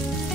thank you